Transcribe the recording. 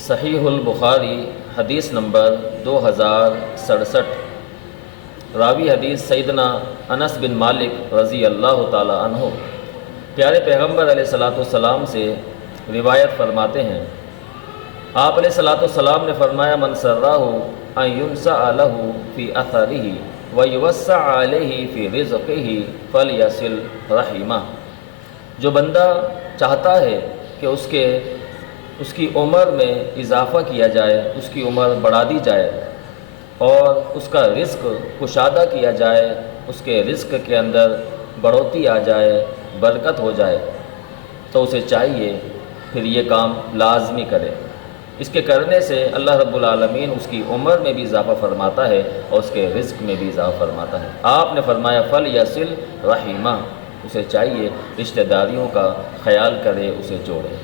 صحیح البخاری حدیث نمبر 2067۔ راوی حدیث سیدنا انس بن مالک رضی اللہ تعالی عنہ پیارے پیغمبر علیہ السلام سے روایت فرماتے ہیں، آپ علیہ السلام نے فرمایا، من سرہ ان ینسع لہ فی اثرہ ویوسع علیہ فی رزقہ فلیصل رحمہ۔ جو بندہ چاہتا ہے کہ اس کی عمر میں اضافہ کیا جائے، اس کی عمر بڑھا دی جائے اور اس کا رزق کشادہ کیا جائے، اس کے رزق کے اندر بڑھوتی آ جائے، برکت ہو جائے، تو اسے چاہیے پھر یہ کام لازمی کرے۔ اس کے کرنے سے اللہ رب العالمین اس کی عمر میں بھی اضافہ فرماتا ہے اور اس کے رزق میں بھی اضافہ فرماتا ہے۔ آپ نے فرمایا فلیصل رحمہ، اسے چاہیے رشتہ داریوں کا خیال کرے، اسے جوڑے۔